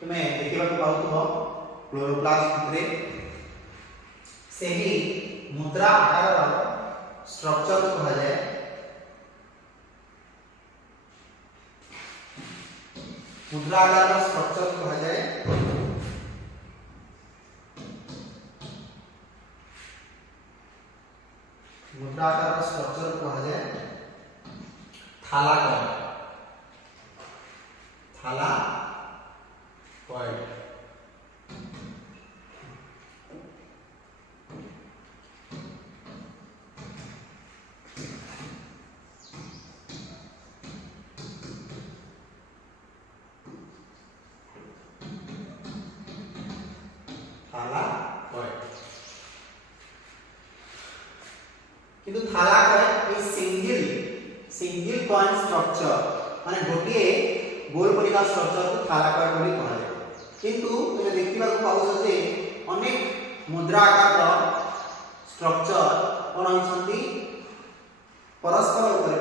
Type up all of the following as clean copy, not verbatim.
तुमे देखिबा पाउथबो क्लोरोप्लास्ट रे सेही मुद्रा आकार स्ट्रक्चर को कहा जाए मुद्रा आकार स्ट्रक्चर को कहा जाए मुद्रा आकार स्ट्रक्चर को कहा जाए थालाकॉइड किंतु थालाकॉइड इज सिंगल कॉइन स्ट्रक्चर माने गोटे गोल परिका स्ट्रक्चर को थालाकॉइड बोली कहा जाय किंतु एमे देखिबा को पाउछ जे अनेक मुद्रा आकार स्ट्रक्चर कोन होइछंती परस्पर ऊपर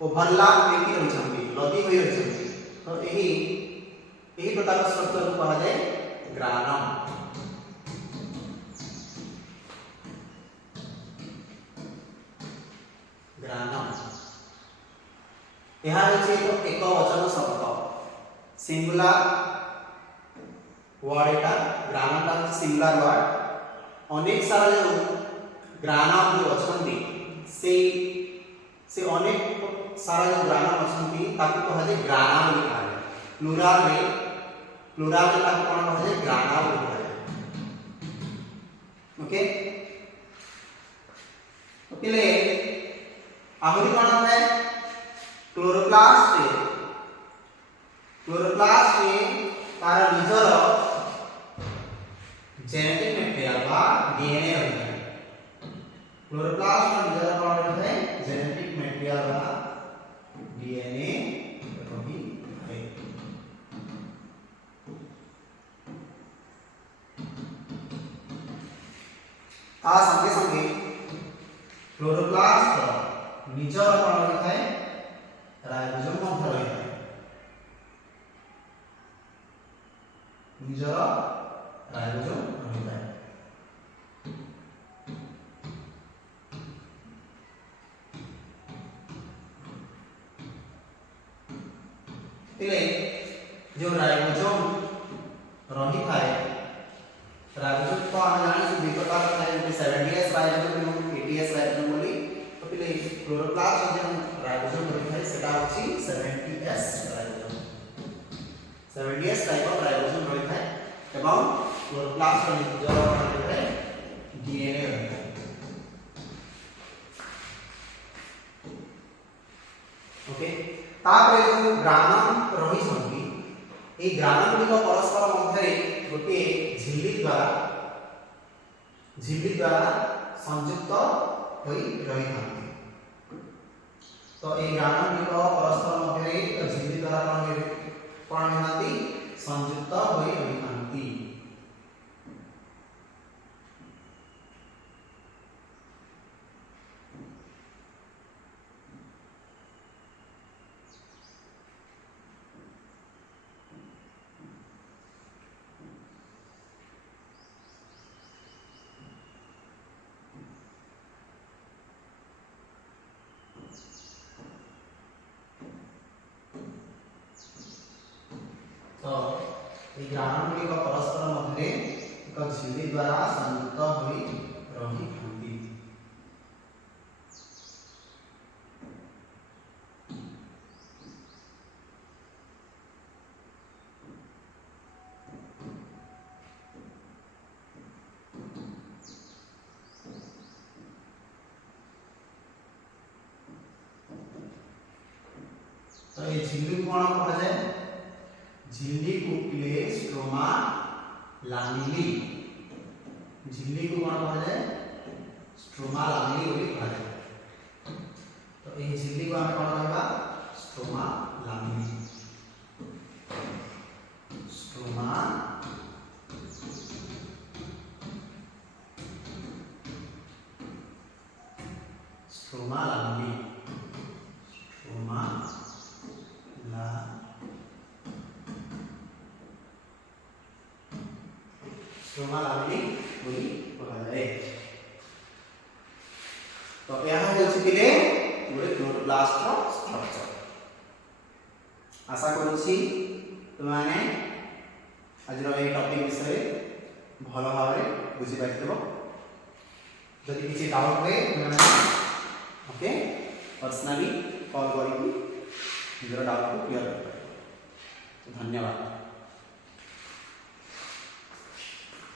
ओवरलैप होई रहिछंती लदी होई रहिछंती तो एही प्रकार स्ट्रक्चर को कहा जाय ग्रानम यह एक वचन शब्द सिंगुलर वर्ड एटा ग्रानम का सिंगुलर वर्ड अनेक सारा जो ग्रानम जो अछंती से अनेक सारा जो ग्रानम अछंती ताकि कहा जाय ग्राना बोली कहा जाय प्लुराल में ताकि कोन कहा जाय ग्राना बोली कहा जाय ओके तो पहले आहुरी कोन है क्लोरोप्लास्ट में तार निजर जेनेटिक मटेरियल बा डीएनए रहता है क्लोरोप्लास्ट में निजर कोन रहता है जेनेटिक मटेरियल बा डीएनए रही है आ संगे संगे क्लोरोप्लास्ट निजर कोन रहता है राइबोसोम मध्य रही है निजर राइबोसोम रही है तिले जो राइबोसोम रही है राइबोसोम को हम जाने से विप्रकार है 70s राइबोसोम और 80s राइबोसोम बोली तो पहले क्लोरोप्लास्ट जो राइबोसोम रही है सेटा होची 70s ribosome 70s type of ribosome रही है एवं क्लोरोप्लास्ट में जो रही है डीएनए रही है ओके तापर जो ग्रानम रही छंती ए ग्रानम गुडी परस्पर मध्य गोटे झिल्ली द्वारा संयुक्त होई रही थांती तो ए ग्रानम गुडी परस्पर मध्य झिल्ली द्वारा कोन होती संयुक्त होई रही थांती तो ये ग्रानम गुडी परस्पर मध्य एक झिल्ली द्वारा संयुक्त होई रही थांती तो ये झिल्ली को कोन कहा जाय झिल्ली को स्ट्रोमा लामिली झिल्ली को कोन कहा जाय स्ट्रोमा लामिली बोली कहा जाय तो ए झिल्ली को हम कोन कहबा स्ट्रोमा लामिली स्ट्रोमा लामिली स्ट्रोमा ରୁମାଲ ଆମେ ବୋଲି କୁହାଯାଏ। ତ ଏହା ହେଉଛି ପିଲେ ଗୋଟେ କ୍ଲୋରୋପ୍ଲାଷ୍ଟର ଷ୍ଟ୍ରକ୍ଚର। ଆଶା କରୁଛି ତୁମମାନେ ଆଜିର ଏହି ଟପିକ୍ ବିଷୟରେ ଭଲ ଭାବରେ ବୁଝିପାରିଥିବ। ଯଦି କିଛି ଡାଉଟ୍ ହୁଏ ତୁମମାନେ ଓକେ पर्सनली कॉल करी निजर डाउट को क्लियर कर। धन्यवाद।